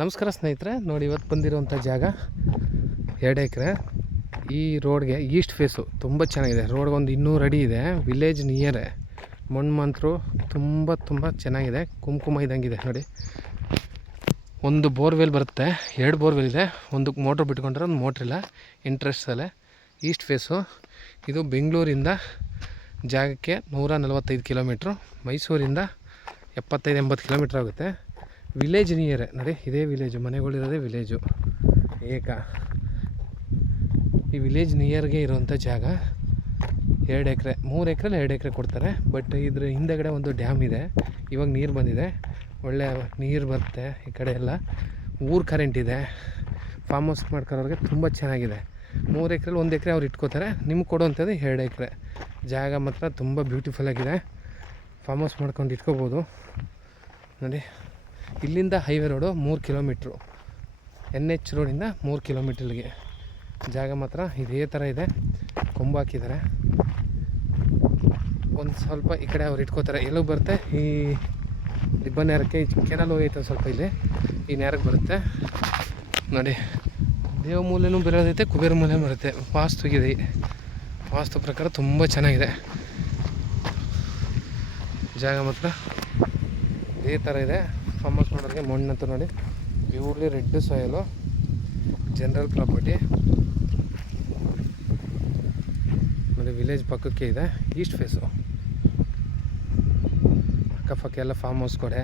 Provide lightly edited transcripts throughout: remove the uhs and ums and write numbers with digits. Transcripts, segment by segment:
ನಮಸ್ಕಾರ ಸ್ನೇಹಿತರೆ, ನೋಡಿ ಇವತ್ತು ಬಂದಿರುವಂಥ ಜಾಗ 2 ಎಕರೆ. ಈ ರೋಡ್ಗೆ ಈಸ್ಟ್ ಫೇಸು ತುಂಬ ಚೆನ್ನಾಗಿದೆ. ರೋಡ್ಗೊಂದು 200 ಅಡಿ ಇದೆ. ವಿಲೇಜ್ ನಿಯರೇ. ಮಣ್ಣು ಮಂತ್ರು ತುಂಬ ಚೆನ್ನಾಗಿದೆ. ಕುಂಕುಮ ಇದ್ದಂಗಿದೆ ನೋಡಿ. ಒಂದು ಬೋರ್ವೆಲ್ ಬರುತ್ತೆ, 2 ಬೋರ್ವೆಲ್ ಇದೆ. ಒಂದು ಮೋಟ್ರ್ ಬಿಟ್ಕೊಂಡ್ರೆ ಒಂದು ಮೋಟ್ರಿಲ್ಲ, ಇಂಟ್ರೆಸ್ಟಲ್ಲೇ. East face. ಇದು ಬೆಂಗಳೂರಿಂದ ಜಾಗಕ್ಕೆ 145 ಕಿಲೋಮೀಟ್ರು, ಮೈಸೂರಿಂದ 75-80 ಕಿಲೋಮೀಟ್ರ್ ಆಗುತ್ತೆ. ವಿಲೇಜ್ ನಿಯರೇ ನೋಡಿ. ಇದೇ ವಿಲೇಜು, ಮನೆಗಳಿರೋದೇ ವಿಲೇಜು ಈ ವಿಲೇಜ್ ನಿಯರ್ಗೆ ಇರುವಂಥ ಜಾಗ 2 ಎಕರೆ. 3 ಎಕರೆಲಿ 2 ಎಕರೆ ಕೊಡ್ತಾರೆ. ಬಟ್ ಇದ್ರ ಹಿಂದೆಗಡೆ ಒಂದು ಡ್ಯಾಮ್ ಇದೆ. ಇವಾಗ ನೀರು ಬಂದಿದೆ, ಒಳ್ಳೆ ನೀರು ಬರುತ್ತೆ. ಈ ಕಡೆ ಎಲ್ಲ ಊರು ಕರೆಂಟ್ ಇದೆ. ಫಾರ್ಮ್ ಹೌಸ್ ಮಾಡ್ಕೊಳ್ಳೋರಿಗೆ ತುಂಬ ಚೆನ್ನಾಗಿದೆ. 3 ಎಕರೆಲಿ 1 ಎಕರೆ ಅವ್ರು ಇಟ್ಕೋತಾರೆ. ನಿಮ್ಗೆ ಕೊಡುವಂಥದ್ದು 2 ಎಕರೆ ಜಾಗ. ಮಾತ್ರ ತುಂಬ ಬ್ಯೂಟಿಫುಲ್ಲಾಗಿದೆ. ಫಾರ್ಮ್ ಹೌಸ್ ಮಾಡ್ಕೊಂಡು ಇಟ್ಕೋಬೋದು ನೋಡಿ. ಇಲ್ಲಿಂದ ಹೈವೇ ರೋಡು 3 ಕಿಲೋಮೀಟ್ರು, NH ರೋಡಿಂದ 3 ಕಿಲೋಮೀಟ್ರಿಗೆ ಜಾಗ. ಮಾತ್ರ ಇದೇ ಥರ ಇದೆ. ಕೊಂಬು ಹಾಕಿದ್ದಾರೆ. ಒಂದು ಸ್ವಲ್ಪ ಈ ಕಡೆ ಅವ್ರು ಇಟ್ಕೋತಾರೆ. ಎಲ್ಲೂ ಬರುತ್ತೆ, ಈ ರಿಬ್ಬನ್ ನೇರಕ್ಕೆ ಕೆನಲ್ ಹೋಗೈತೆ ಸ್ವಲ್ಪ. ಇಲ್ಲಿ ಈ ನೇರಕ್ಕೆ ಬರುತ್ತೆ ನೋಡಿ. ದೇವ ಮೂಲೆಯೂ ಬರೋದೈತೆ, ಕುಬೇರ ಮೂಲೆ ಬರುತ್ತೆ. ವಾಸ್ತುಗಿದೆ. ವಾಸ್ತು ಪ್ರಕಾರ ತುಂಬ ಚೆನ್ನಾಗಿದೆ ಜಾಗ. ಮಾತ್ರ ಇದೇ ಥರ ಇದೆ. ಫಾರ್ಮ್ ಹೌಸ್ ಮಾಡೋರಿಗೆ ಮಣ್ಣಂತೂ ನೋಡಿ, purely red soil, general property ನೋಡಿ. ವಿಲೇಜ್ ಪಕ್ಕಕ್ಕೆ ಇದೆ. East face. ಅಕ್ಕಪಕ್ಕ ಎಲ್ಲ ಫಾರ್ಮ್ ಹೌಸ್ ಕಡೆ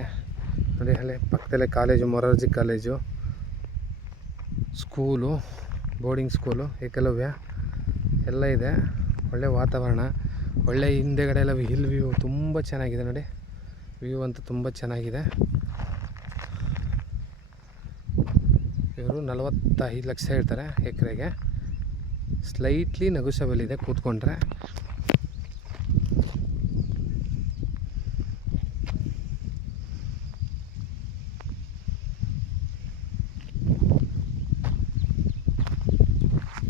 ನೋಡಿ. ಅಲ್ಲೇ ಪಕ್ಕದಲ್ಲೇ college, Morarji college, school, boarding school, Eklavya ಎಲ್ಲ ಇದೆ. ಒಳ್ಳೆ ವಾತಾವರಣ, ಒಳ್ಳೆ ಹಿಂದೆಗಡೆ ಎಲ್ಲ ಹಿಲ್ ವ್ಯೂ ತುಂಬ ಚೆನ್ನಾಗಿದೆ ನೋಡಿ. ವ್ಯೂ ಅಂತೂ ತುಂಬ ಚೆನ್ನಾಗಿದೆ. ಇವರು 45 ಲಕ್ಷ ಹೇಳ್ತಾರೆ ಎಕರೆಗೆ. ಸ್ಲೈಟ್ಲಿ ನೆಗೋಷಿಯಬಲ್ ಇದೆ ಕೂತ್ಕೊಂಡ್ರೆ.